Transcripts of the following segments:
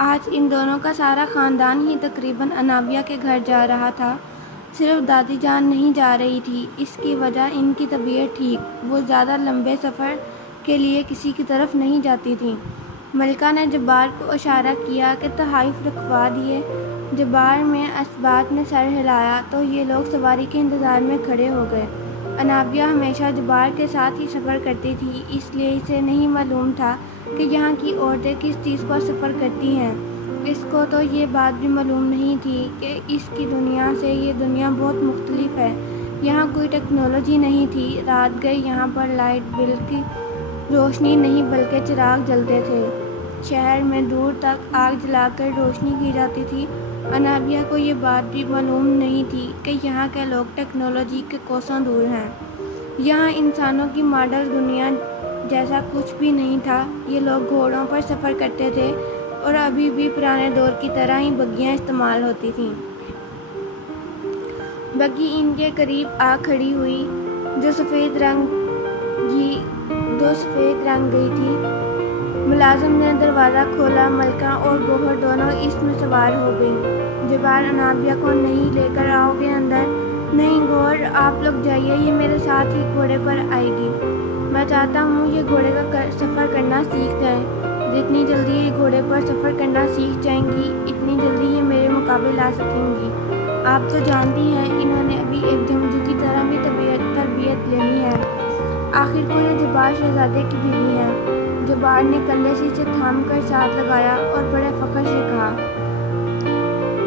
آج ان دونوں کا سارا خاندان ہی تقریباً انابیہ کے گھر جا رہا تھا۔ صرف دادی جان نہیں جا رہی تھی، اس کی وجہ ان کی طبیعت ٹھیک، وہ زیادہ لمبے سفر کے لیے کسی کی طرف نہیں جاتی تھیں۔ ملکہ نے جبار کو اشارہ کیا کہ تحائف رکھوا دیے۔ جبار میں اثبات نے سر ہلایا تو یہ لوگ سواری کے انتظار میں کھڑے ہو گئے۔ انابیہ ہمیشہ جبار کے ساتھ ہی سفر کرتی تھی، اس لیے اسے نہیں معلوم تھا کہ یہاں کی عورتیں کس چیز پر سفر کرتی ہیں۔ اس کو تو یہ بات بھی معلوم نہیں تھی کہ اس کی دنیا سے یہ دنیا بہت مختلف ہے۔ یہاں کوئی ٹیکنالوجی نہیں تھی، رات گئے یہاں پر لائٹ بل کی روشنی نہیں بلکہ چراغ جلتے تھے۔ شہر میں دور تک آگ جلا کر روشنی کی جاتی تھی۔ انابیہ کو یہ بات بھی معلوم نہیں تھی کہ یہاں کے لوگ ٹیکنالوجی کے کوسوں دور ہیں۔ یہاں انسانوں کی ماڈل دنیا جیسا کچھ بھی نہیں تھا۔ یہ لوگ گھوڑوں پر سفر کرتے تھے اور ابھی بھی پرانے دور کی طرح ہی بگیاں استعمال ہوتی تھیں۔ بگی ان کے قریب آ کھڑی ہوئی جو سفید رنگ گئی تھی۔ ملازم نے دروازہ کھولا، ملکہ اور گوہر دونوں اس میں سوار ہو گئیں۔ جبار انابیہ کو نہیں لے کر آؤ گے اندر؟ نہیں گوہر، آپ لوگ جائیے، یہ میرے ساتھ ہی گھوڑے پر آئے گی۔ میں چاہتا ہوں یہ گھوڑے کا سفر کرنا سیکھ جائیں۔ جتنی جلدی یہ گھوڑے پر سفر کرنا سیکھ جائیں گی اتنی جلدی یہ میرے مقابل آ سکیں گی۔ آپ تو جانتی ہیں انہوں نے ابھی ایک جمجو کی طرح بھی تربیت لینی ہے۔ آخر کو یہ جبار شہزادے کی بیوی ہے۔ جبار نے کندھے سے اسے تھام کر ساتھ لگایا اور بڑے فخر سے کہا،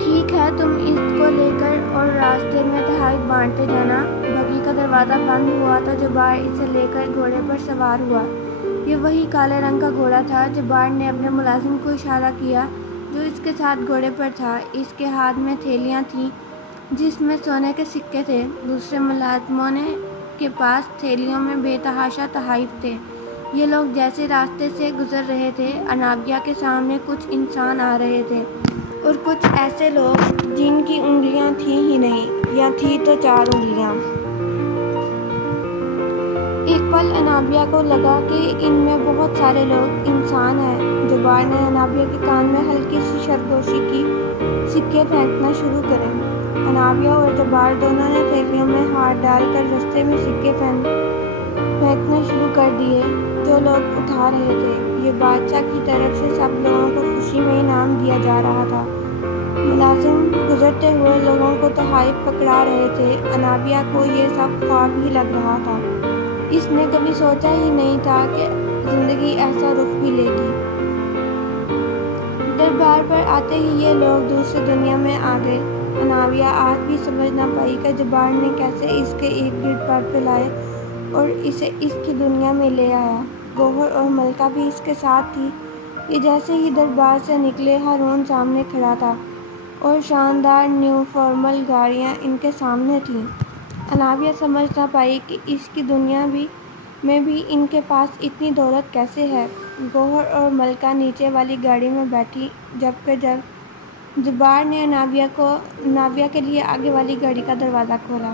ٹھیک ہے، تم اس کو لے کر اور راستے میں تحائف بانٹتے جانا۔ بگی کا دروازہ بند ہوا تو جبار اسے لے کر گھوڑے پر سوار ہوا۔ یہ وہی کالے رنگ کا گھوڑا تھا۔ جبار نے اپنے ملازم کو اشارہ کیا جو اس کے ساتھ گھوڑے پر تھا۔ اس کے ہاتھ میں تھیلیاں تھیں جس میں سونے کے سکے تھے۔ دوسرے ملازموں کے پاس تھیلیوں میں بے تحاشا تحائف تھے۔ یہ لوگ جیسے راستے سے گزر رہے تھے، انابیہ کے سامنے کچھ انسان آ رہے تھے اور کچھ ایسے لوگ جن کی انگلیاں تھیں ہی نہیں، یا تھی تو 4 انگلیاں۔ ایک پل انابیہ کو لگا کہ ان میں بہت سارے لوگ انسان ہیں۔ جبار نے انابیہ کے کان میں ہلکی سی سرگوشی کی، سکے پھینکنا شروع کرے۔ انابیہ اور جبار دونوں نے تھیلیوں میں ہاتھ ڈال کر رستے میں سکے پھینکنا شروع کر دیے جو لوگ اٹھا رہے تھے۔ یہ بادشاہ کی طرف سے سب لوگوں کو خوشی میں انعام دیا جا رہا تھا۔ ملازم گزرتے ہوئے لوگوں کو تحائف پکڑا رہے تھے۔ انابیہ کو یہ سب خواب ہی لگ رہا تھا۔ اس نے کبھی سوچا ہی نہیں تھا کہ زندگی ایسا رخ بھی لے گی۔ دربار پر آتے ہی یہ لوگ دوسری دنیا میں آ گئے۔ انابیہ آج بھی سمجھ نہ پائی کہ جبار نے کیسے اس کے ارد گرد پر پھیلائے اور اسے اس کی دنیا میں لے آیا۔ گوہر اور ملکہ بھی اس کے ساتھ تھی۔ یہ جیسے ہی دربار سے نکلے، ہارون سامنے کھڑا تھا اور شاندار نیو فارمل گاڑیاں ان کے سامنے تھیں۔ انابیہ سمجھ نہ پائی کہ اس کی دنیا میں بھی ان کے پاس اتنی دولت کیسے ہے۔ گوہر اور ملکہ نیچے والی گاڑی میں بیٹھی، جبکہ جبار نے انابیہ کے لیے آگے والی گاڑی کا دروازہ کھولا۔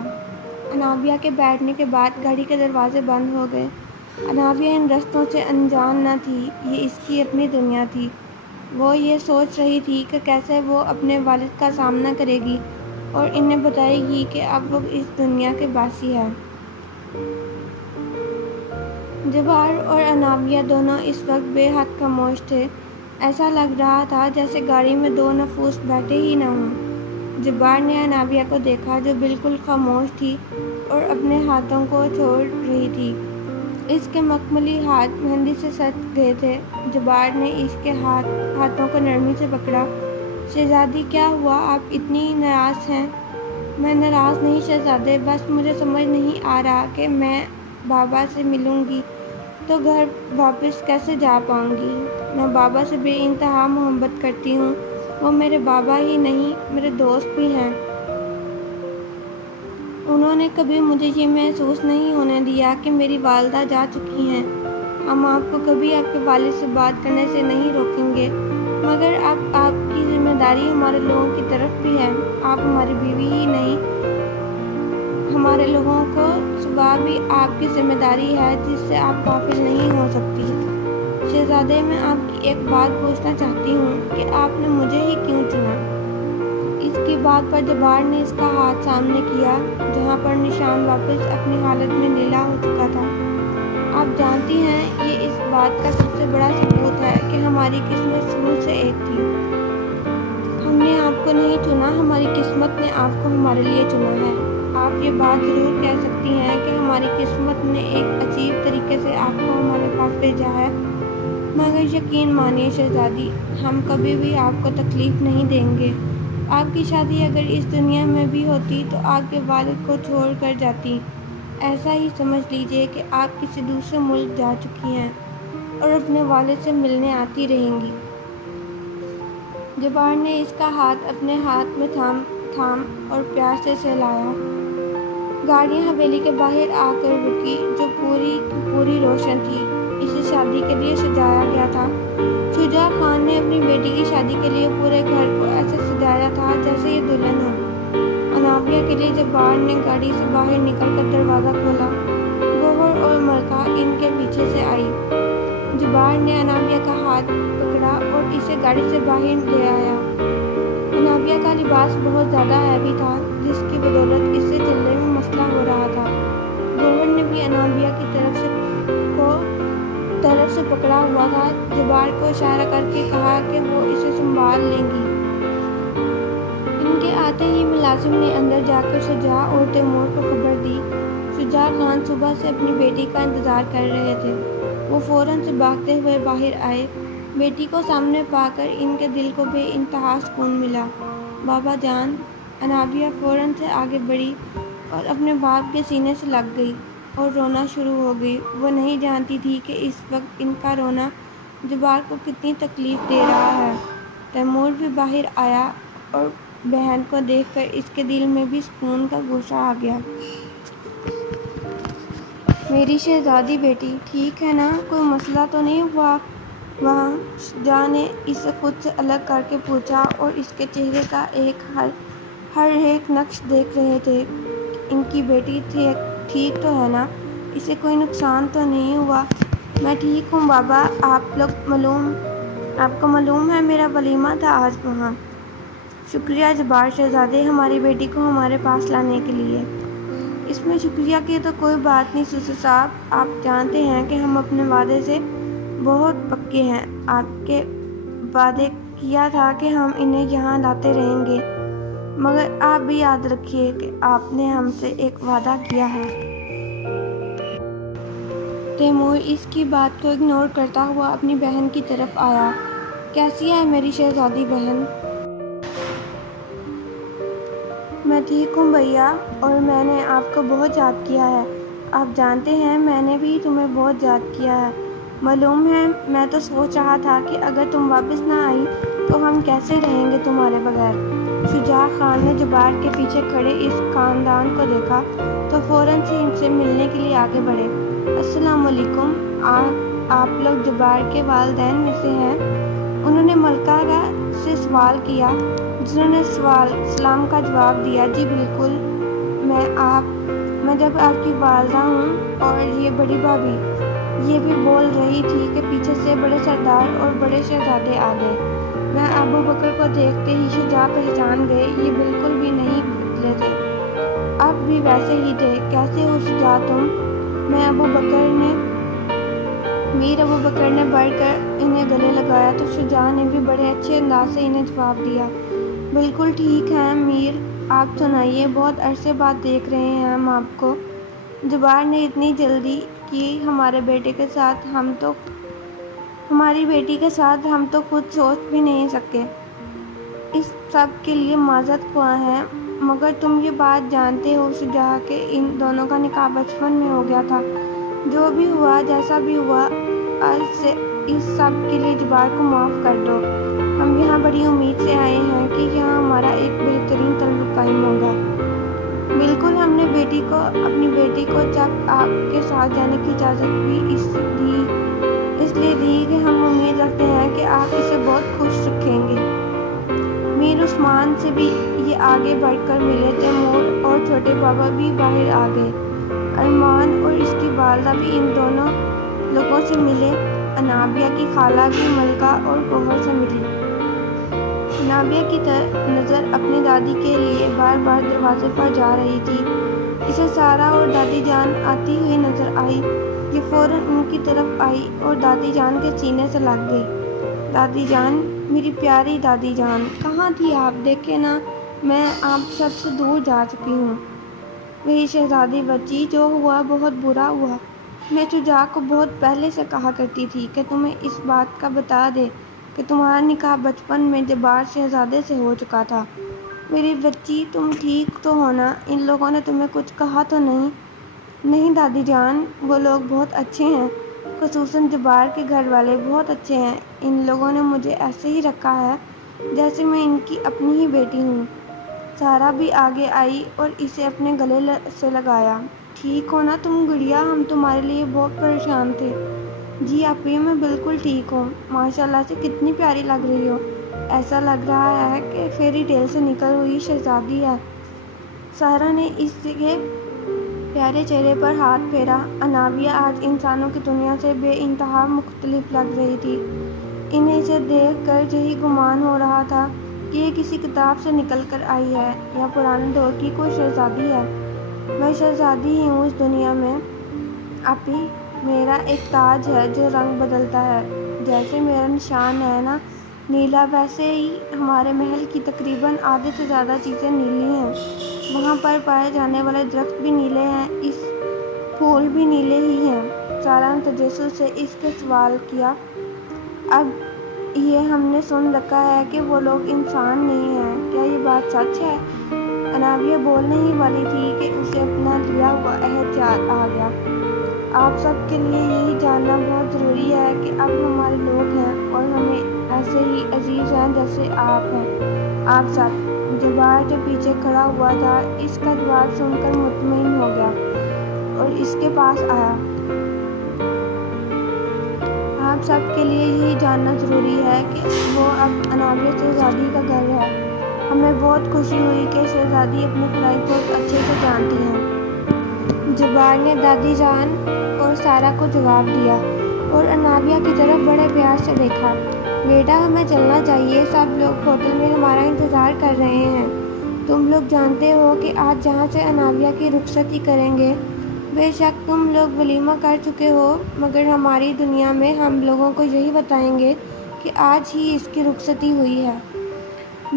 انابیہ کے بیٹھنے کے بعد گاڑی کے دروازے بند ہو گئے۔ انابیہ ان رستوں سے انجان نہ تھی، یہ اس کی اپنی دنیا تھی۔ وہ یہ سوچ رہی تھی کہ کیسے وہ اپنے والد کا سامنا کرے گی اور انہیں بتائے گی کہ اب وہ اس دنیا کے باسی ہے۔ جبار اور انابیہ دونوں اس وقت بے حد خاموش تھے۔ ایسا لگ رہا تھا جیسے گاڑی میں 2 نفوس بیٹھے ہی نہ ہوں۔ جبار نے انابیہ کو دیکھا جو بالکل خاموش تھی اور اپنے ہاتھوں کو چھوڑ رہی تھی۔ اس کے مخملی ہاتھ مہندی سے سج گئے تھے۔ جبار نے اس کے ہاتھوں کو نرمی سے پکڑا۔ شہزادی، کیا ہوا؟ آپ اتنی ناراض ہیں؟ میں ناراض نہیں شہزادے، بس مجھے سمجھ نہیں آ رہا کہ میں بابا سے ملوں گی تو گھر واپس کیسے جا پاؤں گی۔ میں بابا سے بے انتہا محبت کرتی ہوں، وہ میرے بابا ہی نہیں میرے دوست بھی ہیں۔ انہوں نے کبھی مجھے یہ محسوس نہیں ہونے دیا کہ میری والدہ جا چکی ہیں۔ ہم آپ کو کبھی آپ کے والد سے بات کرنے سے نہیں روکیں گے، مگر اب آپ کی ذمہ داری ہمارے لوگوں کی طرف بھی ہے۔ آپ ہماری بیوی ہی نہیں، ہمارے لوگوں کو صبح بھی آپ کی ذمہ داری ہے جس سے آپ غافل نہیں ہو سکتی۔ شہزادے، میں آپ کی ایک بات پوچھنا چاہتی ہوں، کہ آپ نے مجھے ہی کیوں چنا؟ اس کی بات پر جبار نے اس کا ہاتھ سامنے کیا جہاں پر نشان واپس اپنی حالت میں نیلا ہو چکا تھا۔ آپ جانتی ہیں یہ اس بات کا سب سے بڑا ثبوت ہے کہ ہماری قسمت شروع سے ایک تھی۔ ہم نے آپ کو نہیں چنا، ہماری قسمت نے آپ کو ہمارے لیے چنا ہے۔ آپ یہ بات ضرور کہہ سکتی ہیں کہ ہماری قسمت نے ایک عجیب طریقے سے آپ کو ہمارے پاس بھیجا ہے، مگر یقین مانیے شہزادی، ہم کبھی بھی آپ کو تکلیف نہیں دیں گے۔ آپ کی شادی اگر اس دنیا میں بھی ہوتی تو آپ کے والد کو چھوڑ کر جاتی۔ ایسا ہی سمجھ لیجیے کہ آپ کسی دوسرے ملک جا چکی ہیں اور اپنے والد سے ملنے آتی رہیں گی۔ جبار نے اس کا ہاتھ اپنے ہاتھ میں تھام اور پیار سے سہلایا۔ گاڑیاں حویلی کے باہر آ کر رکی جو پوری کی پوری روشن تھی۔ اسے شادی کے لیے سجایا گیا تھا۔ شجاع خان نے اپنی بیٹی کی شادی کے لیے پورے گھر کو ایسے سجایا تھا جیسے یہ دلہن ہو۔ انابیہ کے لیے جبار نے گاڑی سے باہر نکل کر دروازہ کھولا۔ گوہر اور ملکہ ان کے پیچھے سے آئی۔ جبار نے انابیہ کا ہاتھ پکڑا اور اسے گاڑی سے باہر لے آیا۔ انابیہ کا لباس بہت زیادہ ہیوی تھا جس کی بدولت اس سے چلنے میں مسئلہ ہو رہا تھا۔ گوہر نے بھی انابیہ کی طرف سے پکڑا ہوا تھا۔ جبار کو اشارہ کر کے کہا کہ وہ اسے سنبھال لیں گی۔ ان کے آتے ہی ملازم نے اندر جا کر شجاع اور تیمور کو خبر دی۔ شجاع خان صبح سے اپنی بیٹی کا انتظار کر رہے تھے۔ وہ فوراً سے بھاگتے ہوئے باہر آئے۔ بیٹی کو سامنے پا کر ان کے دل کو بے انتہا سکون ملا۔ بابا جان! انابیہ فوراً سے آگے بڑھی اور اپنے باپ کے سینے سے لگ گئی اور رونا شروع ہو گئی۔ وہ نہیں جانتی تھی کہ اس وقت ان کا رونا جبار کو کتنی تکلیف دے رہا ہے۔ تیمور بھی باہر آیا اور بہن کو دیکھ کر اس کے دل میں بھی سکون کا گوشہ آ گیا۔ میری شہزادی بیٹی ٹھیک ہے نا؟ کوئی مسئلہ تو نہیں ہوا وہاں؟ شجاع نے اسے خود سے الگ کر کے پوچھا اور اس کے چہرے کا ہر ایک نقش دیکھ رہے تھے۔ ان کی بیٹی ٹھیک تو ہے نا؟ اسے کوئی نقصان تو نہیں ہوا؟ میں ٹھیک ہوں بابا۔ آپ کو معلوم ہے میرا ولیمہ تھا آج وہاں۔ شکریہ جبار شہزادے ہماری بیٹی کو ہمارے پاس لانے کے لیے۔ اس میں شکریہ کی تو کوئی بات نہیں سسر صاحب، آپ جانتے ہیں کہ ہم اپنے وعدے سے بہت پکے ہیں۔ آپ کے وعدے کیا تھا کہ ہم انہیں یہاں لاتے رہیں گے، مگر آپ بھی یاد رکھیے کہ آپ نے ہم سے ایک وعدہ کیا ہے۔ تیمور اس کی بات کو اگنور کرتا ہوا اپنی بہن کی طرف آیا۔ کیسی ہے میری شہزادی بہن؟ میں ٹھیک ہوں بھیا، اور میں نے آپ کو بہت یاد کیا ہے۔ آپ جانتے ہیں میں نے بھی تمہیں بہت یاد کیا ہے۔ معلوم ہے میں تو سوچ رہا تھا کہ اگر تم واپس نہ آئی تو ہم کیسے رہیں گے تمہارے بغیر۔ شجاع خان نے جبار کے پیچھے کھڑے اس خاندان کو دیکھا تو فوراً سے ان سے ملنے کے لیے آگے بڑھے۔ السلام علیکم، آپ لوگ جبار کے والدین میں سے ہیں؟ انہوں نے ملکہ سے سوال کیا، جنہوں نے سلام کا جواب دیا۔ جی بالکل، میں جب آپ کی والدہ ہوں۔ اور یہ بڑی بھابھی یہ بھی بول رہی تھی کہ پیچھے سے بڑے سردار اور بڑے شہزادے آ گئے۔ میں ابو بکر کو دیکھتے ہی شجاع پہچان گئے، یہ بالکل بھی نہیں بدلے تھے، اب بھی ویسے ہی تھے۔ کیسے ہو شجاع تم؟ میر ابو بکر نے بڑھ کر انہیں گلے لگایا تو شجاع نے بھی بڑے اچھے انداز سے انہیں جواب دیا۔ بالکل ٹھیک ہیں میر، آپ سنائیے، بہت عرصے بعد دیکھ رہے ہیں ہم آپ کو۔ جبار نے اتنی جلدی کی ہماری بیٹی کے ساتھ ہم تو خود سوچ بھی نہیں سکے۔ اس سب کے لیے معذرت خواہ ہیں، مگر تم یہ بات جانتے ہو شجاع کہ ان دونوں کا نکاح بچپن میں ہو گیا تھا۔ جو بھی ہوا، جیسا بھی ہوا، اس سب کے لیے جبار کو معاف کر دو۔ ہم یہاں بڑی امید سے آئے ہیں کہ یہاں ہمارا ایک بہترین تعلق قائم ہوگا۔ بالکل، ہم نے اپنی بیٹی کو جب آپ کے ساتھ جانے کی اجازت بھی اس لیے دی کہ ہم امید رکھتے ہیں کہ آپ اسے بہت خوش رکھیں گے۔ میر عثمان سے بھی یہ آگے بڑھ کر ملے۔ تیمور اور چھوٹے بابا بھی باہر آ گئے۔ ارمان اور اس کی والدہ بھی ان دونوں لوگوں سے ملے۔ انابیہ کی خالہ بھی ملکہ اور گوہر سے ملی۔ انابیہ کی نظر اپنی دادی کے لیے بار بار دروازے پر جا رہی تھی۔ اسے سارا اور دادی جان آتی ہوئی نظر آئی۔ یہ فوراً ان کی طرف آئی اور دادی جان کے سینے سے لگ گئی۔ دادی جان، میری پیاری دادی جان، کہاں تھی آپ؟ دیکھیں نا، میں آپ سب سے دور جا چکی ہوں۔ میری شہزادی بچی، جو ہوا بہت برا ہوا۔ میں شجاع کو بہت پہلے سے کہا کرتی تھی کہ تمہیں اس بات کا بتا دے کہ تمہارا نکاح بچپن میں جبار شہزادے سے ہو چکا تھا۔ میری بچی، تم ٹھیک تو ہو نا؟ ان لوگوں نے تمہیں کچھ کہا تو نہیں؟ نہیں دادی جان، وہ لوگ بہت اچھے ہیں، خصوصاً جبار کے گھر والے بہت اچھے ہیں۔ ان لوگوں نے مجھے ایسے ہی رکھا ہے جیسے میں ان کی اپنی ہی بیٹی ہوں۔ سارا بھی آگے آئی اور اسے اپنے گلے سے لگایا۔ ٹھیک ہو نا تم گڑیا؟ ہم تمہارے لیے بہت پریشان تھے۔ جی آپی، میں بالکل ٹھیک ہوں۔ ماشاءاللہ سے کتنی پیاری لگ رہی ہو۔ ایسا لگ رہا ہے کہ فیری ٹیل سے نکل ہوئی شہزادی ہے۔ سارا نے اس کے پیارے چہرے پر ہاتھ پھیرا۔ انابیہ آج انسانوں کی دنیا سے بے انتہا مختلف لگ رہی تھی۔ انہیں اسے دیکھ کر یہی گمان ہو رہا تھا کہ یہ کسی کتاب سے نکل کر آئی ہے یا پرانے دور کی کوئی شہزادی ہے۔ میں شہزادی ہی ہوں اس دنیا میں آپی۔ میرا ایک تاج ہے جو رنگ بدلتا ہے۔ جیسے میرا نشان ہے نا نیلا، ویسے ہی ہمارے محل کی تقریباً آدھے سے زیادہ چیزیں نیلی ہیں۔ وہاں پر پائے جانے والے درخت بھی نیلے ہیں، اس پھول بھی نیلے ہی ہیں۔ سارا نے تجسس سے اس سے سوال کیا، اب یہ ہم نے سن رکھا ہے کہ وہ لوگ انسان نہیں ہیں، کیا یہ بات سچ ہے؟ انابیہ بولنے ہی والی تھی کہ اسے اپنا لیا ہوا عہد یاد آ گیا۔ آپ سب کے لیے یہی جاننا بہت ضروری ہے کہ اب ہمارے لوگ ہیں اور ہمیں ایسے ہی عزیز ہیں جیسے آپ ہیں، آپ سب۔ جبار جو پیچھے کھڑا ہوا تھا اس کا جواب سن کر مطمئن ہو گیا اور اس کے پاس آیا۔ آپ سب کے لیے یہی جاننا ضروری ہے کہ وہ اب انابیہ شہزادی کا گھر ہے۔ ہمیں بہت خوشی ہوئی کہ شہزادی اپنے خدائی بہت اچھے سے جانتی ہیں۔ جبار نے دادی جان اور سارا کو جواب دیا اور انابیہ کی طرف بڑے پیار سے دیکھا۔ بیٹا، ہمیں چلنا چاہیے، سب لوگ ہوٹل میں ہمارا انتظار کر رہے ہیں۔ تم لوگ جانتے ہو کہ آج جہاں سے انابیہ کی رخصتی کریں گے، بے شک تم لوگ ولیمہ کر چکے ہو، مگر ہماری دنیا میں ہم لوگوں کو یہی بتائیں گے کہ آج ہی اس کی رخصتی ہوئی ہے۔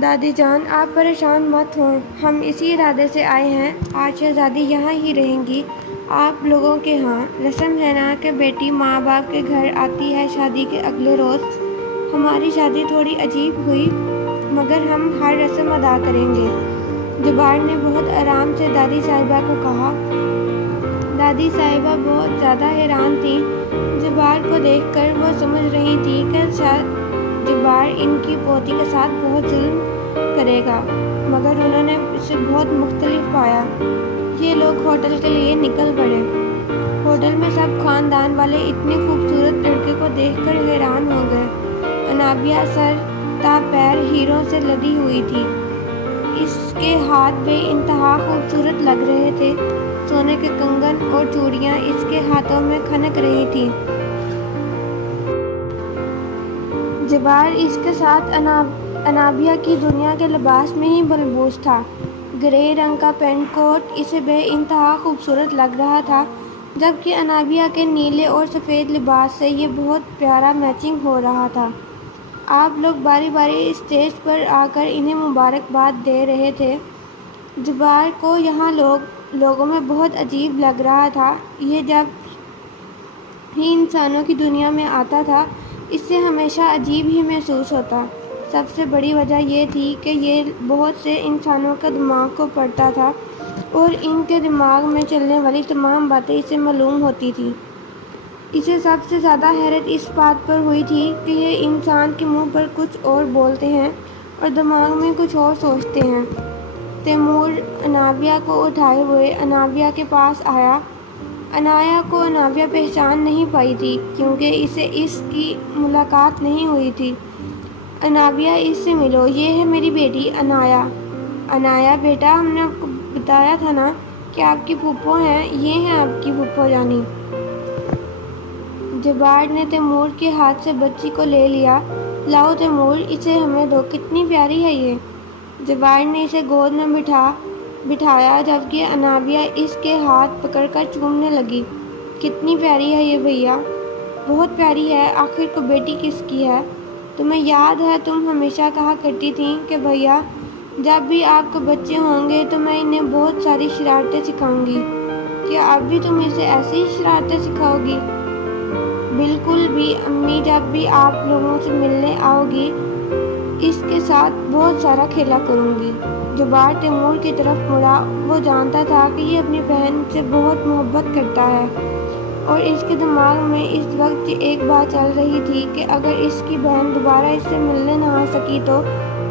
دادی جان، آپ پریشان مت ہوں، ہم اسی ارادے سے آئے ہیں۔ آج شہزادی یہاں ہی رہیں گی، آپ لوگوں کے ہاں۔ رسم ہے نا کہ بیٹی ماں باپ کے گھر آتی ہے شادی کے اگلے روز۔ ہماری شادی تھوڑی عجیب ہوئی مگر ہم ہر رسم ادا کریں گے۔ جبار نے بہت آرام سے دادی صاحبہ کو کہا۔ دادی صاحبہ بہت زیادہ حیران تھیں جبار کو دیکھ کر۔ وہ سمجھ رہی تھیں کہ شاید جبار ان کی پوتی کے ساتھ بہت ظلم کرے گا، مگر انہوں نے اسے بہت مختلف پایا۔ یہ لوگ ہوٹل کے لیے نکل پڑے۔ ہوٹل میں سب خاندان والے اتنے خوبصورت لڑکے کو دیکھ کر حیران ہو گئے۔ انابیہ سر تا پیر ہیروں سے لدی ہوئی تھی۔ اس کے ہاتھ بے انتہا خوبصورت لگ رہے تھے، سونے کے کنگن اور چوڑیاں اس کے ہاتھوں میں کھنک رہی تھیں۔ جبار اس کے ساتھ انابیہ کی دنیا کے لباس میں ہی ملبوس تھا۔ گرے رنگ کا پینٹ کوٹ اسے بے انتہا خوبصورت لگ رہا تھا، جبکہ انابیہ کے نیلے اور سفید لباس سے یہ بہت پیارا میچنگ ہو رہا تھا۔ آپ لوگ باری باری اسٹیج پر آ کر انہیں مبارکباد دے رہے تھے۔ جبار کو یہاں لوگوں میں بہت عجیب لگ رہا تھا۔ یہ جب بھی انسانوں کی دنیا میں آتا تھا اس سے ہمیشہ عجیب ہی محسوس ہوتا۔ سب سے بڑی وجہ یہ تھی کہ یہ بہت سے انسانوں کے دماغ کو پڑھتا تھا اور ان کے دماغ میں چلنے والی تمام باتیں اسے معلوم ہوتی تھیں۔ اسے سب سے زیادہ حیرت اس بات پر ہوئی تھی کہ یہ انسان کے منہ پر کچھ اور بولتے ہیں اور دماغ میں کچھ اور سوچتے ہیں۔ تیمور انابیہ کو اٹھائے ہوئے انابیہ کے پاس آیا۔ انایا کو انابیہ پہچان نہیں پائی تھی کیونکہ اسے اس کی ملاقات نہیں ہوئی تھی۔ انابیہ، اس سے ملو، یہ ہے میری بیٹی انایا۔ انایا بیٹا، ہم نے آپ کو بتایا تھا نا کہ آپ کی پھوپھو ہیں، یہ ہیں آپ کی پھوپھو جانی۔ جبار نے تیمور کے ہاتھ سے بچی کو لے لیا لاؤ تیمور، اسے ہمیں دو، کتنی پیاری ہے یہ۔ جبار نے اسے گود میں بٹھایا جبکہ انابیہ اس کے ہاتھ پکڑ کر چومنے لگی۔ کتنی پیاری ہے یہ بھیا، بہت پیاری ہے، آخر کو بیٹی کس کی ہے؟ تمہیں یاد ہے تم ہمیشہ کہا کرتی تھیں کہ بھیا جب بھی آپ کو بچے ہوں گے تو میں انہیں بہت ساری شرارتیں سکھاؤں گی۔ کیا اب بھی تم اسے ایسی ہی شرارتیں سکھاؤ گی؟ بالکل بھی امی، جب بھی آپ لوگوں سے ملنے آؤ گی اس کے ساتھ بہت سارا کھیلا کروں گی۔ جبار تیمور کی طرف مڑا، وہ جانتا تھا کہ یہ اپنی بہن سے بہت محبت کرتا ہے اور اس کے دماغ میں اس وقت ایک بات چل رہی تھی کہ اگر اس کی بہن دوبارہ اس سے ملنے نہ آ سکی تو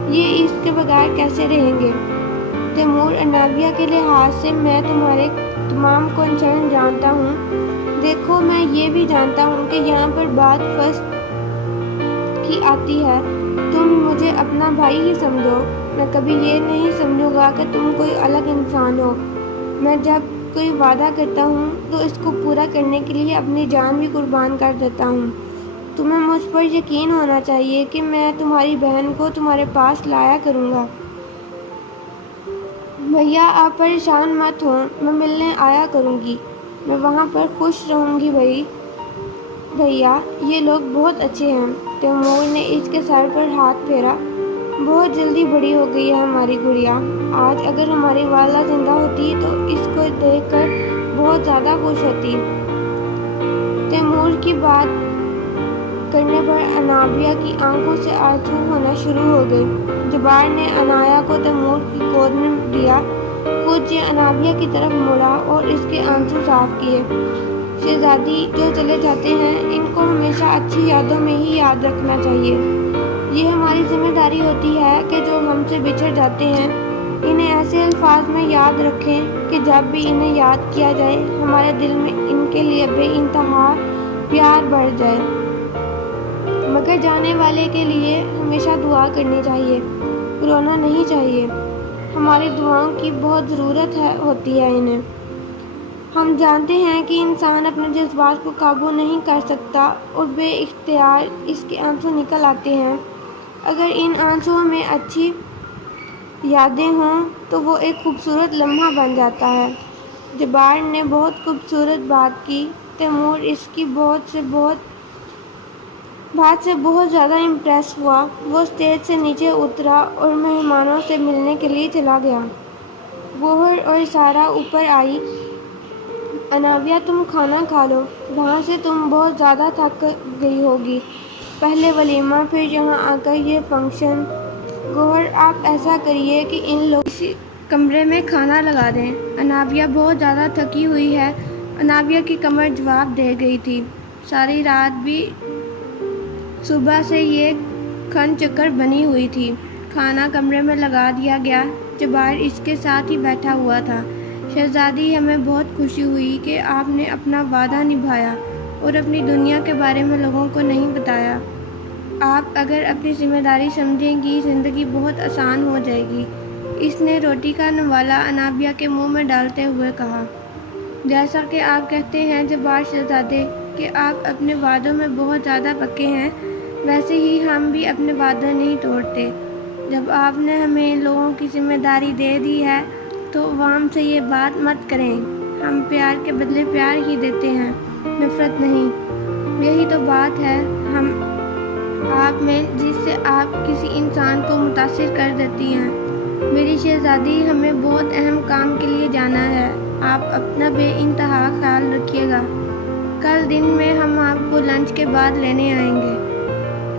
یہ اس کے بغیر کیسے رہیں گے۔ تیمور، انابیہ کے لحاظ سے میں تمہارے تمام کنسرن جانتا ہوں۔ دیکھو میں یہ بھی جانتا ہوں کہ یہاں پر بات فرسٹ کی آتی ہے، تم مجھے اپنا بھائی ہی سمجھو، میں کبھی یہ نہیں سمجھوں گا کہ تم کوئی الگ انسان ہو۔ میں جب کوئی وعدہ کرتا ہوں تو اس کو پورا کرنے کے لیے اپنی جان بھی قربان کر دیتا ہوں۔ تمہیں مجھ پر یقین ہونا چاہیے کہ میں تمہاری بہن کو تمہارے پاس لایا کروں گا۔ بھیا آپ پریشان مت ہوں، میں ملنے آیا کروں گی، میں وہاں پر خوش رہوں گی۔ بھیا یہ لوگ بہت اچھے ہیں۔ تیمور نے اس کے سر پر ہاتھ پھیرا۔ بہت جلدی بڑی ہو گئی ہے ہماری گڑیا، آج اگر ہماری والدہ زندہ ہوتی تو اس کو دیکھ کر بہت زیادہ خوش ہوتی۔ تیمور کی بات کرنے پر انابیہ کی آنکھوں سے آنسو ہونا شروع ہو گئے۔ جبار نے انایا کو تیمور کی گود میں لیا، خود یہ انابیہ کی طرف مڑا اور اس کے آنسو صاف کیے۔ شہزادی جو چلے جاتے ہیں ان کو ہمیشہ اچھی یادوں میں ہی یاد رکھنا چاہیے۔ یہ ہماری ذمہ داری ہوتی ہے کہ جو ہم سے بچھڑ جاتے ہیں انہیں ایسے الفاظ میں یاد رکھیں کہ جب بھی انہیں یاد کیا جائے ہمارے دل میں ان کے لیے بے انتہا پیار بڑھ جائے۔ مگر جانے والے کے لیے ہمیشہ دعا کرنی چاہیے، رونا نہیں چاہیے، ہماری دعاؤں کی بہت ضرورت ہوتی ہے انہیں۔ ہم جانتے ہیں کہ انسان اپنے جذبات کو قابو نہیں کر سکتا اور بے اختیار اس کے آنسو نکل آتے ہیں۔ اگر ان آنسوؤں میں اچھی یادیں ہوں تو وہ ایک خوبصورت لمحہ بن جاتا ہے۔ جبار نے بہت خوبصورت بات کی۔ تیمور اس کی بات سے بہت زیادہ امپریس ہوا۔ وہ اسٹیج سے نیچے اترا اور مہمانوں سے ملنے کے لیے چلا گیا۔ گوہر اور سارا اوپر آئی۔ انابیہ تم کھانا کھا لو، وہاں سے تم بہت زیادہ تھک گئی ہوگی، پہلے ولیمہ پھر یہاں آ کر یہ فنکشن۔ گوہر آپ ایسا کریے کہ ان لوگوں کو اسی کمرے میں کھانا لگا دیں، انابیہ بہت زیادہ تھکی ہوئی ہے۔ انابیہ کی کمر جواب دے گئی تھی، ساری رات بھی صبح سے یہ کھن چکر بنی ہوئی تھی۔ کھانا کمرے میں لگا دیا گیا۔ جبار اس کے ساتھ ہی بیٹھا ہوا تھا۔ شہزادی ہمیں بہت خوشی ہوئی کہ آپ نے اپنا وعدہ نبھایا اور اپنی دنیا کے بارے میں لوگوں کو نہیں بتایا۔ آپ اگر اپنی ذمہ داری سمجھیں گی زندگی بہت آسان ہو جائے گی۔ اس نے روٹی کا نوالا انابیہ کے منہ میں ڈالتے ہوئے کہا۔ جیسا کہ آپ کہتے ہیں جبار شہزادے کہ آپ اپنے وعدوں میں بہت زیادہ پکے ہیں، ویسے ہی ہم بھی اپنے وعدے نہیں توڑتے۔ جب آپ نے ہمیں لوگوں کی ذمہ داری دے دی ہے تو عوام سے یہ بات مت کریں، ہم پیار کے بدلے پیار ہی دیتے ہیں، نفرت نہیں۔ یہی تو بات ہے ہم آپ میں جس سے آپ کسی انسان کو متاثر کر دیتی ہیں۔ میری شہزادی ہمیں بہت اہم کام کے لیے جانا ہے، آپ اپنا بے انتہا خیال رکھیے گا۔ کل دن میں ہم آپ کو لنچ کے بعد لینے آئیں گے۔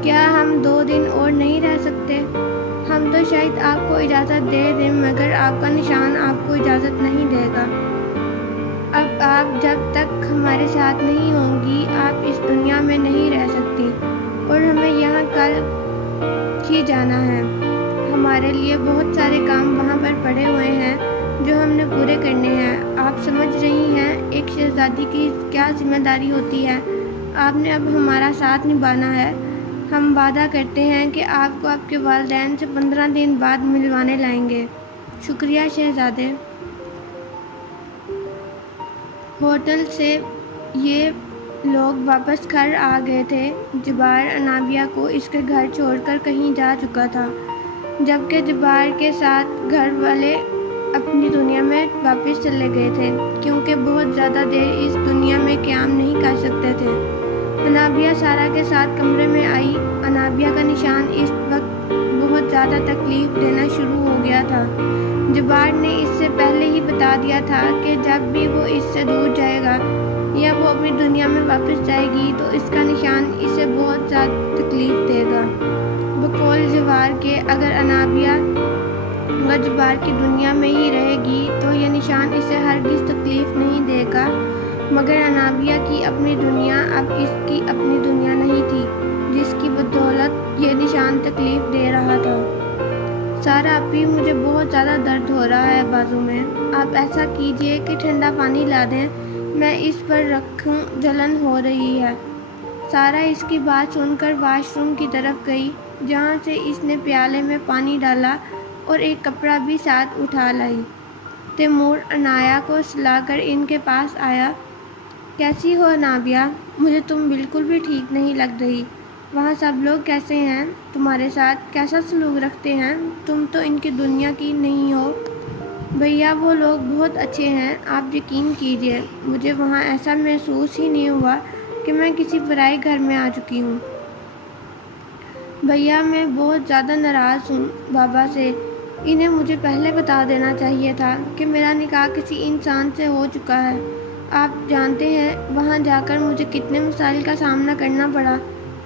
کیا ہم 2 دن اور نہیں رہ سکتے؟ ہم تو شاید آپ کو اجازت دے دیں مگر آپ کا نشان آپ کو اجازت نہیں دے گا۔ اب آپ جب تک ہمارے ساتھ نہیں ہوں گی آپ اس دنیا میں نہیں رہ سکتی اور ہمیں یہاں کل ہی جانا ہے۔ ہمارے لیے بہت سارے کام وہاں پر پڑے ہوئے ہیں جو ہم نے پورے کرنے ہیں۔ آپ سمجھ رہی ہیں ایک شہزادی کی کیا ذمہ داری ہوتی ہے؟ آپ نے اب ہمارا ساتھ نبھانا ہے۔ ہم وعدہ کرتے ہیں کہ آپ کو آپ کے والدین سے 15 دن بعد ملوانے لائیں گے۔ شکریہ شہزادے۔ ہوٹل سے یہ لوگ واپس گھر آ گئے تھے۔ جبار انابیہ کو اس کے گھر چھوڑ کر کہیں جا چکا تھا، جبکہ جبار کے ساتھ گھر والے اپنی دنیا میں واپس چلے گئے تھے، کیونکہ بہت زیادہ دیر اس دنیا میں قیام نہیں کر سکتے تھے۔ انابیہ سارا کے ساتھ کمرے میں آئی۔ انابیہ کا نشان اس وقت بہت زیادہ تکلیف دینا شروع ہو گیا تھا۔ جبار نے اس سے پہلے ہی بتا دیا تھا کہ جب بھی وہ اس سے دور جائے گا یا وہ اپنی دنیا میں واپس جائے گی تو اس کا نشان اسے بہت زیادہ تکلیف دے گا۔ بقول جبار کے اگر انابیہ جبار کی دنیا میں ہی رہے گی تو یہ نشان اسے ہرگز تکلیف نہیں دے گا، مگر انابیہ کی اپنی دنیا اب اس کی اپنی دنیا نہیں تھی، جس کی بدولت یہ نشان تکلیف دے رہا تھا۔ سارا اپی، مجھے بہت زیادہ درد ہو رہا ہے بازو میں، آپ ایسا کیجئے کہ ٹھنڈا پانی لا دیں، میں اس پر رکھوں، جلن ہو رہی ہے۔ سارا اس کی بات سن کر واش روم کی طرف گئی، جہاں سے اس نے پیالے میں پانی ڈالا اور ایک کپڑا بھی ساتھ اٹھا لائی۔ تیمور عنایہ کو سلا کر ان کے پاس آیا۔ کیسی ہو انابیہ؟ مجھے تم بالکل بھی ٹھیک نہیں لگ رہی۔ وہاں سب لوگ کیسے ہیں؟ تمہارے ساتھ کیسا سلوک رکھتے ہیں؟ تم تو ان کی دنیا کی نہیں ہو۔ بھیا وہ لوگ بہت اچھے ہیں، آپ یقین کیجئے، مجھے وہاں ایسا محسوس ہی نہیں ہوا کہ میں کسی پرائے گھر میں آ چکی ہوں۔ بھیا میں بہت زیادہ ناراض ہوں بابا سے، انہیں مجھے پہلے بتا دینا چاہیے تھا کہ میرا نکاح کسی انسان سے ہو چکا ہے۔ آپ جانتے ہیں وہاں جا کر مجھے کتنے مسائل کا سامنا کرنا پڑا۔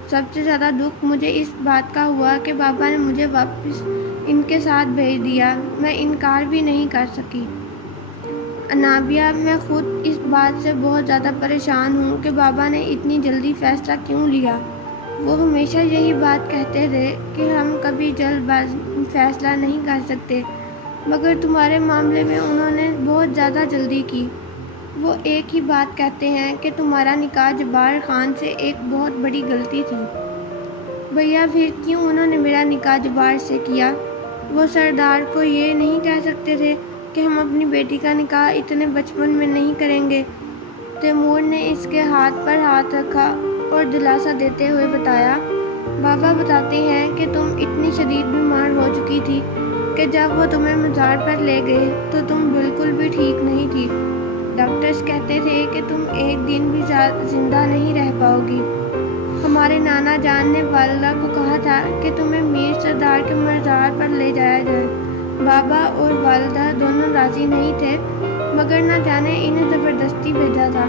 سب سے زیادہ دکھ مجھے اس بات کا ہوا کہ بابا نے مجھے واپس ان کے ساتھ بھیج دیا، میں انکار بھی نہیں کر سکی۔ انابیہ میں خود اس بات سے بہت زیادہ پریشان ہوں کہ بابا نے اتنی جلدی فیصلہ کیوں لیا۔ وہ ہمیشہ یہی بات کہتے تھے کہ ہم کبھی جلد باز فیصلہ نہیں کر سکتے، مگر تمہارے معاملے میں انہوں نے بہت زیادہ جلدی کی۔ وہ ایک ہی بات کہتے ہیں کہ تمہارا نکاح جبار خان سے ایک بہت بڑی غلطی تھی۔ بھیا پھر کیوں انہوں نے میرا نکاح جبار سے کیا؟ وہ سردار کو یہ نہیں کہہ سکتے تھے کہ ہم اپنی بیٹی کا نکاح اتنے بچپن میں نہیں کریں گے؟ تیمور نے اس کے ہاتھ پر ہاتھ رکھا اور دلاسا دیتے ہوئے بتایا، بابا بتاتے ہیں کہ تم اتنی شدید بیمار ہو چکی تھی کہ جب وہ تمہیں مزار پر لے گئے تو تم بالکل بھی ٹھیک نہیں تھی۔ ڈاکٹرز کہتے تھے کہ تم ایک دن بھی زندہ نہیں رہ پاؤ گی۔ ہمارے نانا جان نے والدہ کو کہا تھا کہ تمہیں میر سردار کے مزار پر لے جایا جائے۔ بابا اور والدہ دونوں راضی نہیں تھے، مگر نہ جانے انہیں زبردستی بھیجا تھا۔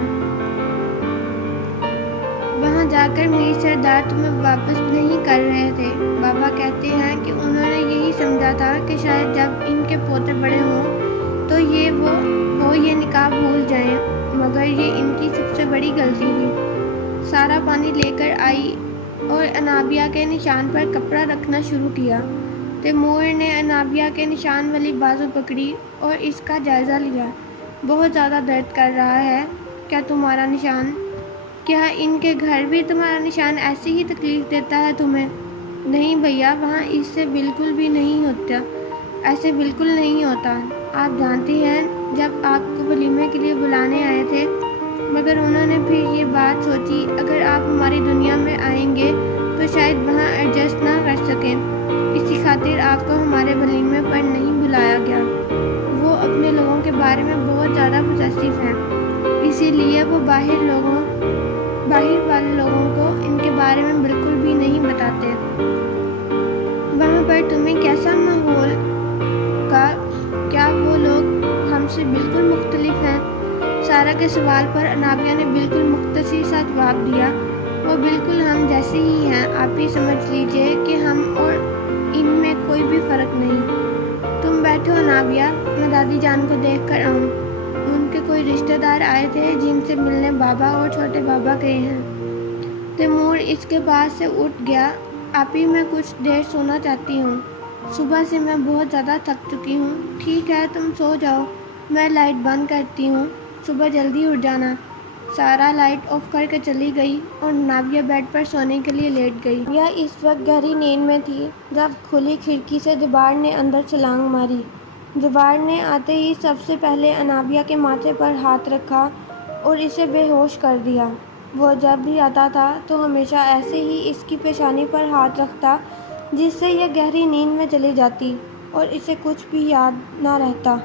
وہاں جا کر میر سردار تمہیں واپس نہیں کر رہے تھے۔ بابا کہتے ہیں کہ انہوں نے یہی سمجھا تھا کہ شاید جب ان کے پوتے بڑے ہوں تو وہ یہ نکاح بھول جائیں، مگر یہ ان کی سب سے بڑی غلطی تھی۔ سارا پانی لے کر آئی اور انابیہ کے نشان پر کپڑا رکھنا شروع کیا۔ تیمور نے انابیہ کے نشان والی بازو پکڑی اور اس کا جائزہ لیا۔ بہت زیادہ درد کر رہا ہے کیا تمہارا نشان؟ کیا ان کے گھر بھی تمہارا نشان ایسی ہی تکلیف دیتا ہے تمہیں؟ نہیں بھیا، وہاں اس سے بالکل بھی نہیں ہوتا، ایسے بالکل نہیں ہوتا۔ آپ جانتے ہیں جب آپ کو ولیمے کے لیے بلانے آئے تھے، مگر انہوں نے پھر یہ بات سوچی اگر آپ ہماری دنیا میں آئیں گے تو شاید وہاں ایڈجسٹ نہ کر سکیں، اسی خاطر آپ کو ہمارے ولیمے پر نہیں بلایا گیا۔ وہ اپنے لوگوں کے بارے میں بہت زیادہ پوزیسو ہیں، اسی لیے وہ باہر والے لوگوں کو ان کے بارے میں بالکل بھی نہیں بتاتے۔ وہاں پر تمہیں کیسا ماحول کا؟ کیا وہ لوگ ہم سے بالکل مختلف ہیں؟ سارا کے سوال پر انابیہ نے بالکل مختصر سا جواب دیا، وہ بالکل ہم جیسے ہی ہیں، آپ ہی سمجھ لیجئے کہ ہم اور ان میں کوئی بھی فرق نہیں۔ تم بیٹھو انابیہ، میں دادی جان کو دیکھ کر آؤں۔ ان کے کوئی رشتہ دار آئے تھے جن سے ملنے بابا اور چھوٹے بابا گئے ہیں۔ تیمور اس کے پاس سے اٹھ گیا۔ آپی میں کچھ دیر سونا چاہتی ہوں، صبح سے میں بہت زیادہ تھک چکی ہوں۔ ٹھیک ہے تم سو جاؤ، میں لائٹ بند کرتی ہوں، صبح جلدی اٹھ جانا۔ سارا لائٹ آف کر کے چلی گئی اور انابیہ بیڈ پر سونے کے لیے لیٹ گئی۔ انابیہ اس وقت گہری نیند میں تھی جب کھلی کھڑکی سے جبار نے اندر چھلانگ ماری۔ جبار نے آتے ہی سب سے پہلے انابیہ کے ماتھے پر ہاتھ رکھا اور اسے بے ہوش کر دیا۔ وہ جب بھی آتا تھا تو ہمیشہ ایسے ہی اس کی پیشانی پر ہاتھ رکھتا جس سے یہ گہری نیند میں چلی جاتی اور اسے کچھ بھی یاد نہ رہتا۔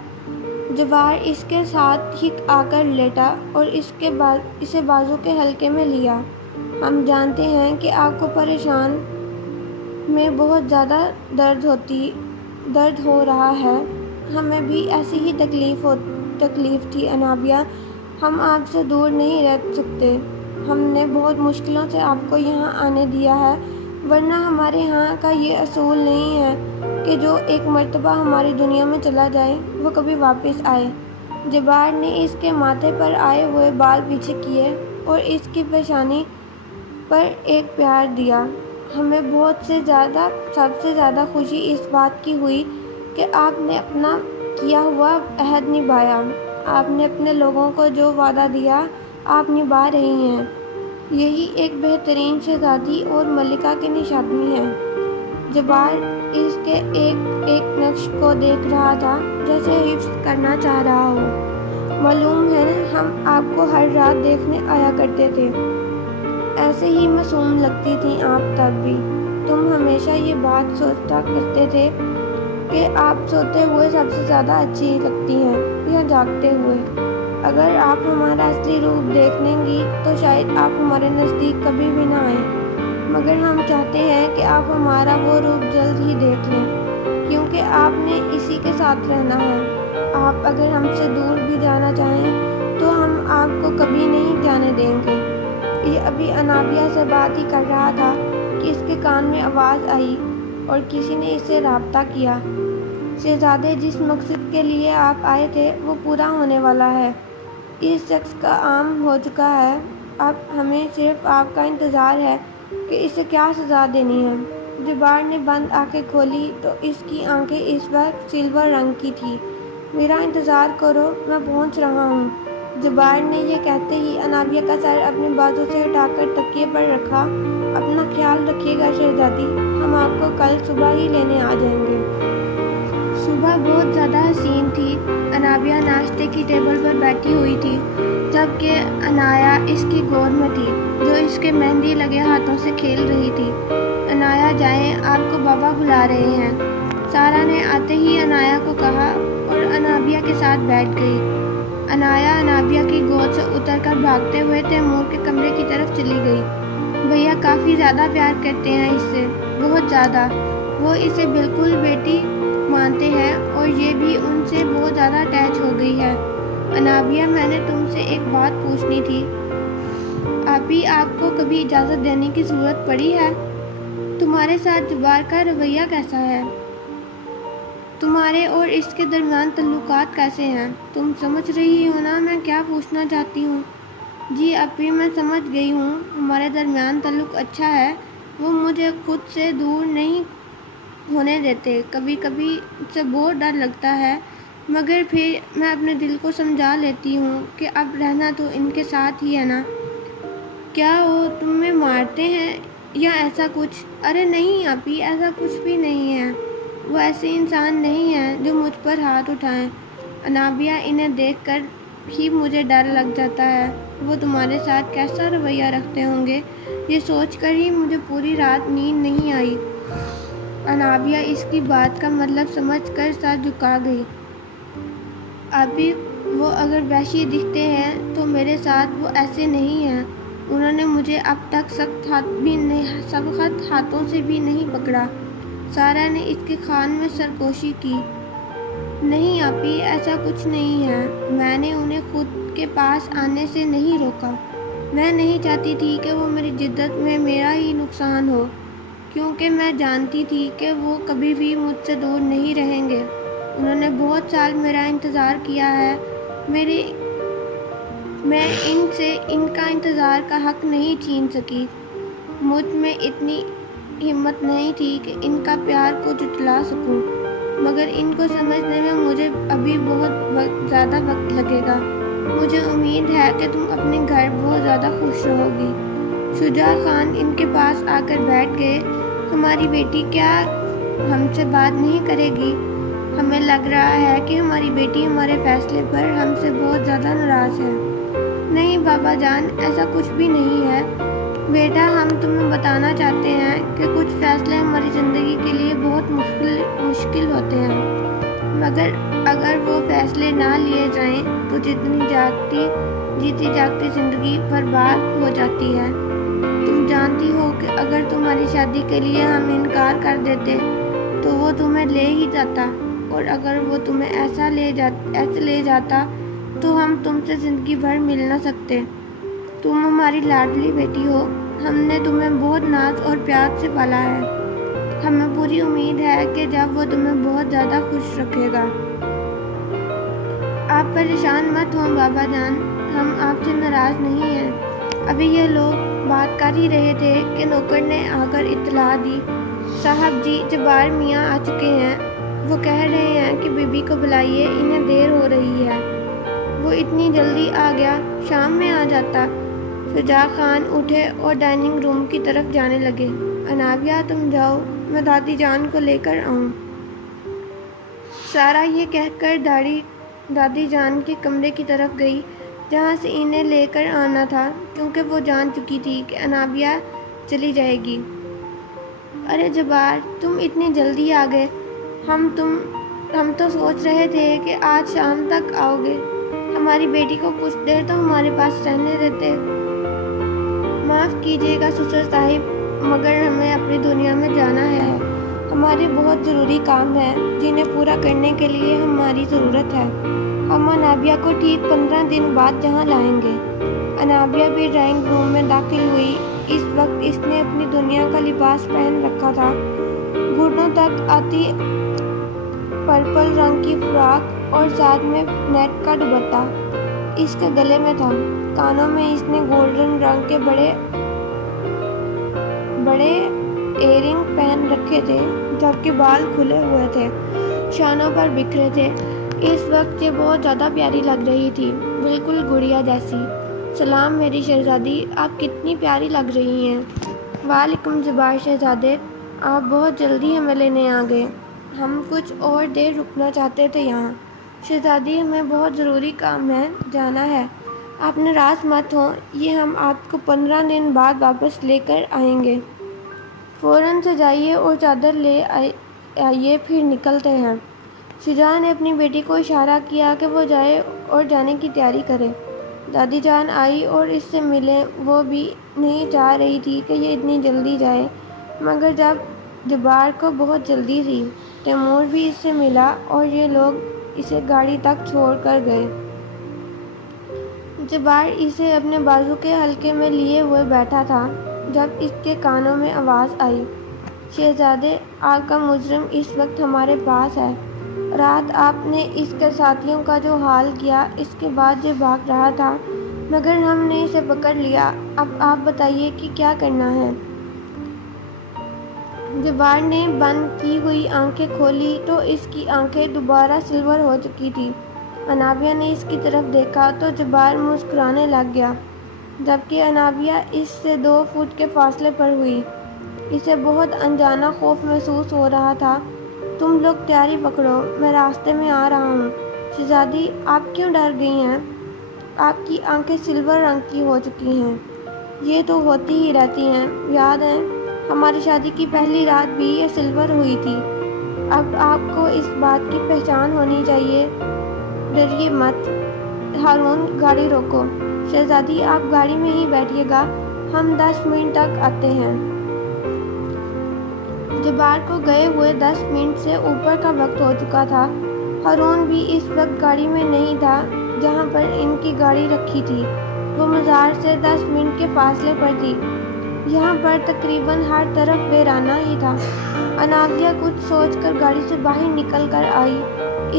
جبار اس کے ساتھ ہی آ کر لیٹا اور اسے بازو کے حلقے میں لیا۔ ہم جانتے ہیں کہ آپ کو پریشان میں بہت زیادہ درد ہو رہا ہے، ہمیں بھی ایسی ہی تکلیف تھی انابیہ، ہم آپ سے دور نہیں رہ سکتے، ہم نے بہت مشکلوں سے آپ کو یہاں آنے دیا ہے، ورنہ ہمارے یہاں کا یہ اصول نہیں ہے کہ جو ایک مرتبہ ہماری دنیا میں چلا جائے وہ کبھی واپس آئے۔ جبار نے اس کے ماتھے پر آئے ہوئے بال پیچھے کیے اور اس کی پیشانی پر ایک پیار دیا۔ ہمیں سب سے زیادہ خوشی اس بات کی ہوئی کہ آپ نے اپنا کیا ہوا عہد نبھایا، آپ نے اپنے لوگوں کو جو وعدہ دیا آپ نبھا رہی ہیں، یہی ایک بہترین شہزادی اور ملکہ کی نشانی ہے۔ جبار اس کے ایک ایک نقش کو دیکھ رہا تھا جیسے حفظ کرنا چاہ رہا ہو۔ معلوم ہے ہم آپ کو ہر رات دیکھنے آیا کرتے تھے، ایسے ہی معصوم لگتی تھیں آپ تب بھی، تم ہمیشہ یہ بات سوچا کرتے تھے کہ آپ سوتے ہوئے سب سے زیادہ اچھی لگتی ہیں یا جاگتے ہوئے۔ اگر آپ ہمارا اصلی روپ دیکھ لیں گی تو شاید آپ ہمارے نزدیک کبھی بھی نہ آئیں، مگر ہم چاہتے ہیں کہ آپ ہمارا وہ روپ جلد ہی دیکھ لیں، کیونکہ آپ نے اسی کے ساتھ رہنا ہے۔ آپ اگر ہم سے دور بھی جانا چاہیں تو ہم آپ کو کبھی نہیں جانے دیں گے۔ یہ ابھی انابیہ سے بات ہی کر رہا تھا کہ اس کے کان میں آواز آئی اور کسی نے اس سے رابطہ کیا۔ شہزادے، جس مقصد کے لیے آپ آئے تھے وہ پورا ہونے والا ہے، اس شخص کا عام ہو چکا ہے، اب ہمیں صرف آپ کا انتظار ہے کہ اسے کیا سزا دینی ہے۔ جبار نے بند آنکھیں کھولی تو اس کی آنکھیں اس وقت سلور رنگ کی تھیں۔ میرا انتظار کرو، میں پہنچ رہا ہوں۔ جبار نے یہ کہتے ہی انابیہ کا سر اپنے بازو سے اٹھا کر تکیے پر رکھا۔ اپنا خیال رکھیے گا شہزادی، ہم آپ کو کل صبح ہی لینے آ جائیں گے۔ صبح بہت زیادہ حسین تھی۔ انابیہ ناشتے کی ٹیبل پر بیٹھی ہوئی تھی جبکہ عنایا اس کی گود میں تھی جو اس کے مہندی لگے ہاتھوں سے کھیل رہی تھی۔ عنایا جائیں، آپ کو بابا بلا رہے ہیں، سارا نے آتے ہی عنایا کو کہا اور انابیہ کے ساتھ بیٹھ گئی۔ عنایا انابیہ کی گود سے اتر کر بھاگتے ہوئے تیمور کے کمرے کی طرف چلی گئی۔ بھیا کافی زیادہ پیار کرتے ہیں اس سے، بہت زیادہ، وہ اسے بالکل بیٹی مانتے ہیں اور یہ بھی ان سے بہت زیادہ اٹیچ ہو گئی ہے۔ انابیہ، میں نے تم سے ایک بات پوچھنی تھی، ابھی آپ کو کبھی اجازت دینے کی ضرورت پڑی ہے؟ تمہارے ساتھ جبار کا رویہ کیسا ہے؟ تمہارے اور اس کے درمیان تعلقات کیسے ہیں؟ تم سمجھ رہی ہو نا میں کیا پوچھنا چاہتی ہوں؟ جی اپی، میں سمجھ گئی ہوں، ہمارے درمیان تعلق اچھا ہے، وہ مجھے خود سے دور نہیں ہونے دیتے، کبھی کبھی مجھ سے بہت ڈر لگتا ہے، مگر پھر میں اپنے دل کو سمجھا لیتی ہوں کہ اب رہنا تو ان کے ساتھ ہی ہے نا۔ کیا وہ تمہیں مارتے ہیں یا ایسا کچھ؟ ارے نہیں اپی، ایسا کچھ بھی نہیں ہے، وہ ایسے انسان نہیں ہیں جو مجھ پر ہاتھ اٹھائیں۔ انابیہ، انہیں دیکھ کر ہی مجھے ڈر لگ جاتا ہے، وہ تمہارے ساتھ کیسا رویہ رکھتے ہوں گے، یہ سوچ کر ہی مجھے پوری رات نیند نہیں آئی۔ انابیہ اس کی بات کا مطلب سمجھ کر سر جھکا گئی۔ ابھی وہ اگر وحشی دکھتے ہیں تو میرے ساتھ وہ ایسے نہیں ہیں، انہوں نے مجھے اب تک سخت ہاتھوں سے بھی نہیں پکڑا۔ سارا نے اس کے کان میں سرگوشی کی۔ نہیں اپی، ایسا کچھ نہیں ہے، میں نے انہیں خود کے پاس آنے سے نہیں روکا، میں نہیں چاہتی تھی کہ وہ میری جدت میں میرا ہی نقصان ہو، کیونکہ میں جانتی تھی کہ وہ کبھی بھی مجھ سے دور نہیں رہیں گے۔ انہوں نے بہت سال میرا انتظار کیا ہے، میں ان سے ان کا انتظار کا حق نہیں چھین سکی، مجھ میں اتنی ہمت نہیں تھی کہ ان کا پیار کو جھٹلا سکوں، مگر ان کو سمجھنے میں مجھے ابھی بہت زیادہ وقت لگے گا۔ مجھے امید ہے کہ تم اپنے گھر بہت زیادہ خوش رہو گی۔ شجاع خان ان کے پاس آ کر بیٹھ گئے۔ ہماری بیٹی کیا ہم سے بات نہیں کرے گی؟ ہمیں لگ رہا ہے کہ ہماری بیٹی ہمارے فیصلے پر ہم سے بہت زیادہ ناراض ہے۔ نہیں بابا جان، ایسا کچھ بھی نہیں ہے بیٹا، ہم تمہیں بتانا چاہتے ہیں کہ کچھ فیصلے ہماری زندگی کے لیے بہت مشکل ہوتے ہیں، مگر اگر وہ فیصلے نہ لیے جائیں تو جیتی جاگتی زندگی برباد ہو جاتی ہے۔ تم جانتی ہو کہ اگر تمہاری شادی کے لیے ہم انکار کر دیتے تو وہ تمہیں لے ہی جاتا، اور اگر وہ تمہیں ایسے لے جاتا تو ہم تم سے زندگی بھر مل نہ سکتے۔ تم ہماری لاڈلی بیٹی ہو، ہم نے تمہیں بہت ناز اور پیار سے پالا ہے، ہمیں پوری امید ہے کہ جب وہ تمہیں بہت زیادہ خوش رکھے گا۔ آپ پریشان مت ہوں بابا جان، ہم آپ سے ناراض نہیں ہیں۔ ابھی یہ لوگ بات کر ہی رہے تھے کہ نوکر نے آ کر اطلاع دی، صاحب جی جبار میاں آ چکے ہیں، وہ کہہ رہے ہیں کہ بی بی کو بلائیے، انہیں دیر ہو رہی ہے۔ وہ اتنی جلدی آ گیا، شام میں آ جاتا۔ شجاع خان اٹھے اور ڈائننگ روم کی طرف جانے لگے۔ انابیہ تم جاؤ، میں دادی جان کو لے کر آؤں۔ سارا یہ کہہ کر دادی جان کے کمرے کی طرف گئی جہاں سے انہیں لے کر آنا تھا، کیونکہ وہ جان چکی تھی کہ انابیہ چلی جائے گی۔ ارے جبار، تم اتنی جلدی آ گئے، ہم تو سوچ رہے تھے کہ آج شام تک آؤ گے، ہماری بیٹی کو کچھ دیر تو ہمارے پاس رہنے دیتے۔ معاف کیجیے گا سسر صاحب، مگر ہمیں اپنی دنیا میں جانا ہے، ہمارے بہت ضروری کام ہیں جنہیں پورا کرنے کے لیے ہماری ضرورت ہے۔ ہم انابیہ کو ٹھیک 15 دن بعد یہاں لائیں گے۔ انابیہ بھی ڈرائنگ روم میں داخل ہوئی۔ اس وقت اس نے اپنی دنیا کا لباس پہن رکھا تھا، گھٹنوں تک آتی پرپل رنگ کی فراک اور ساتھ میں نیٹ کا دوپٹہ اس کے گلے میں تھا۔ کانوں میں اس نے گولڈن رنگ کے بڑے ایئرنگ پہن رکھے تھے، جبکہ بال کھلے ہوئے تھے، شانوں پر بکھرے تھے۔ اس وقت یہ بہت زیادہ پیاری لگ رہی تھی، بالکل گڑیا جیسی۔ سلام میری شہزادی، آپ کتنی پیاری لگ رہی ہیں۔ وعلیکم جبار شہزادے، آپ بہت جلدی ہمیں لینے آ گئے، ہم کچھ اور دیر رکنا چاہتے تھے یہاں۔ شہزادی ہمیں بہت ضروری کام ہے، جانا ہے، آپ ناراض مت ہوں، یہ ہم آپ کو 15 دن بعد واپس لے کر آئیں گے۔ فوراً سے جائیے اور چادر لے آئیے، پھر نکلتے ہیں۔ شجاع نے اپنی بیٹی کو اشارہ کیا کہ وہ جائے اور جانے کی تیاری کرے۔ دادی جان آئی اور اس سے ملیں، وہ بھی نہیں چاہ رہی تھی کہ یہ اتنی جلدی جائے، مگر جبار کو بہت جلدی تھی۔ تیمور بھی اس سے ملا اور یہ لوگ اسے گاڑی تک چھوڑ کر گئے۔ جبار اسے اپنے بازو کے حلقے میں لیے ہوئے بیٹھا تھا جب اس کے کانوں میں آواز آئی، شہزادے آپ کا مجرم اس وقت ہمارے پاس ہے۔ رات آپ نے اس کے ساتھیوں کا جو حال کیا، اس کے بعد یہ بھاگ رہا تھا، مگر ہم نے اسے پکڑ لیا۔ اب آپ بتائیے کہ کیا کرنا ہے۔ جبار نے بند کی ہوئی آنکھیں کھولی تو اس کی آنکھیں دوبارہ سلور ہو چکی تھی۔ انابیہ نے اس کی طرف دیکھا تو جبار مسکرانے لگ گیا، جبکہ انابیہ اس سے 2 فٹ کے فاصلے پر ہوئی۔ اسے بہت انجانا خوف محسوس ہو رہا تھا۔ تم لوگ تیاری پکڑو، میں راستے میں آ رہا ہوں۔ شہزادی آپ کیوں ڈر گئی ہیں؟ آپ کی آنکھیں سلور رنگ کی ہو چکی ہیں، یہ تو ہوتی ہی رہتی ہیں، یاد ہے ہماری شادی کی پہلی رات بھی یہ سلور ہوئی تھی۔ اب آپ کو اس بات کی پہچان ہونی چاہیے، ڈریے مت۔ ہارون گاڑی روکو۔ شہزادی آپ گاڑی میں ہی بیٹھیے گا، ہم 10 منٹ تک آتے ہیں۔ جبار کو گئے ہوئے 10 منٹ سے اوپر کا وقت ہو چکا تھا۔ ہارون بھی اس وقت گاڑی میں نہیں تھا جہاں پر ان کی گاڑی رکھی تھی، وہ مزار سے 10 منٹ کے فاصلے پر تھی۔ یہاں پر تقریباً ہر طرف ویرانہ ہی تھا۔ انابیہ کچھ سوچ کر گاڑی سے باہر نکل کر آئی۔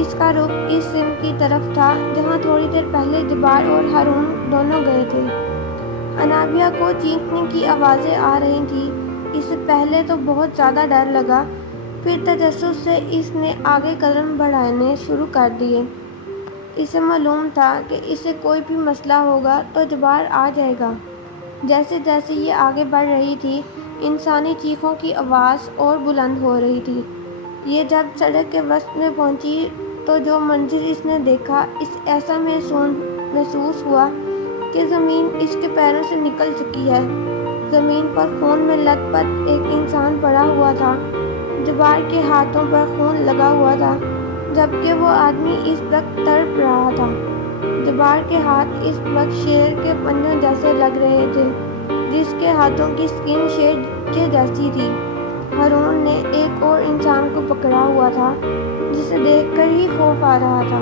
اس کا رخ اس سمت کی طرف تھا جہاں تھوڑی دیر پہلے جبار اور ہارون دونوں گئے تھے۔ انابیہ کو چیخنے کی آوازیں آ رہی تھیں۔ اسے پہلے تو بہت زیادہ ڈر لگا، پھر تجسس سے اس نے آگے قدم بڑھانے شروع کر دیے۔ اسے معلوم تھا کہ اسے کوئی بھی مسئلہ ہوگا تو جبار آ جائے گا۔ جیسے جیسے یہ آگے بڑھ رہی تھی، انسانی چیخوں کی آواز اور بلند ہو رہی تھی۔ یہ جب سڑک کے وسط میں پہنچی تو جو منظر اس نے دیکھا، اسے ایسا محسوس ہوا کہ زمین اس کے پیروں سے نکل چکی ہے۔ زمین پر خون میں لت پت ایک انسان پڑا ہوا تھا۔ جبار کے ہاتھوں پر خون لگا ہوا تھا، جبکہ وہ آدمی اس وقت تڑپ رہا تھا۔ جبار کے ہاتھ اس وقت شیر کے پنجوں جیسے لگ رہے تھے، جس کے ہاتھوں کی سکن شیر کے جیسی تھی۔ ہارون نے ایک اور انسان کو پکڑا ہوا تھا، جسے دیکھ کر ہی خوف آ رہا تھا۔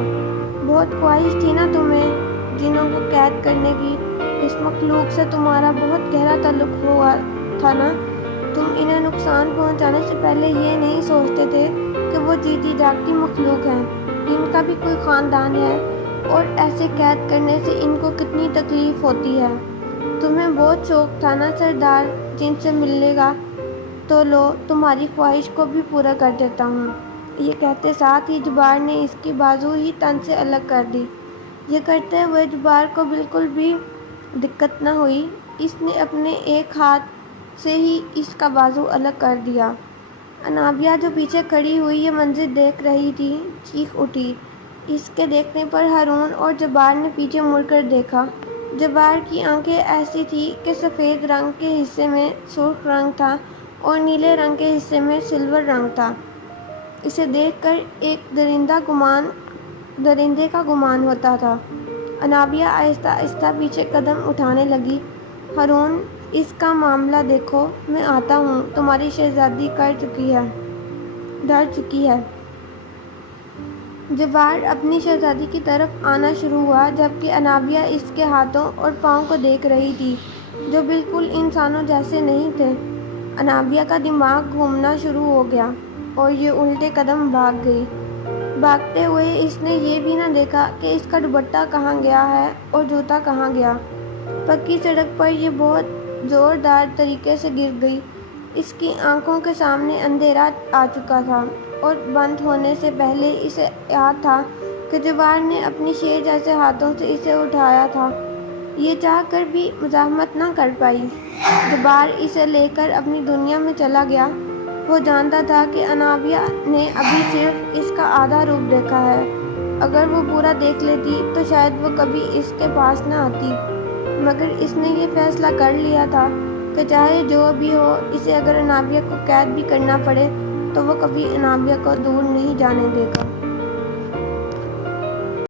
بہت خواہش تھی نا تمہیں جنوں کو قید کرنے کی؟ اس مخلوق سے تمہارا بہت گہرا تعلق ہوا تھا نا؟ تم انہیں نقصان پہنچانے سے پہلے یہ نہیں سوچتے تھے کہ وہ جیتی جاگتی مخلوق ہیں، ان کا بھی کوئی خاندان ہے، اور ایسے قید کرنے سے ان کو کتنی تکلیف ہوتی ہے۔ تمہیں بہت شوق تھا نا سردار جن سے ملنے کا، تو لو تمہاری خواہش کو بھی پورا کر دیتا ہوں۔ یہ کہتے ساتھ ہی جبار نے اس کی بازو ہی تن سے الگ کر دی۔ یہ کرتے ہوئے جبار کو بالکل بھی دقت نہ ہوئی۔ اس نے اپنے ایک ہاتھ سے ہی اس کا بازو الگ کر دیا۔ انابیہ جو پیچھے کھڑی ہوئی یہ منظر دیکھ رہی تھی، چیخ اٹھی۔ اس کے دیکھنے پر ہارون اور جبار نے پیچھے مڑ کر دیکھا۔ جبار کی آنکھیں ایسی تھی کہ سفید رنگ کے حصے میں سرخ رنگ تھا اور نیلے رنگ کے حصے میں سلور رنگ تھا۔ اسے دیکھ کر ایک درندے کا گمان ہوتا تھا۔ انابیہ آہستہ آہستہ پیچھے قدم اٹھانے لگی۔ ہارون، اس کا معاملہ دیکھو، میں آتا ہوں، تمہاری شہزادی ڈر چکی ہے۔ جبار اپنی شہزادی کی طرف آنا شروع ہوا، جبکہ انابیہ اس کے ہاتھوں اور پاؤں کو دیکھ رہی تھی، جو بالکل انسانوں جیسے نہیں تھے۔ انابیہ کا دماغ گھومنا شروع ہو گیا اور یہ الٹے قدم بھاگ گئی۔ بھاگتے ہوئے اس نے یہ بھی نہ دیکھا کہ اس کا دوپٹہ کہاں گیا ہے اور جوتا کہاں گیا۔ پکی سڑک پر یہ بہت زوردار طریقے سے گر گئی۔ اس کی آنکھوں کے سامنے اندھیرا آ چکا تھا اور بند ہونے سے پہلے اسے یاد تھا کہ جبار نے اپنی شیر جیسے ہاتھوں سے اسے اٹھایا تھا۔ یہ چاہ کر بھی مزاحمت نہ کر پائی۔ جبار اسے لے کر اپنی دنیا میں چلا گیا۔ وہ جانتا تھا کہ انابیہ نے ابھی صرف اس کا آدھا روپ دیکھا ہے۔ اگر وہ پورا دیکھ لیتی تو شاید وہ کبھی اس کے پاس نہ آتی، مگر اس نے یہ فیصلہ کر لیا تھا کہ چاہے جو بھی ہو، اسے اگر انابیہ کو قید بھی کرنا پڑے تو وہ کبھی انابیہ کو دور نہیں جانے دے گا۔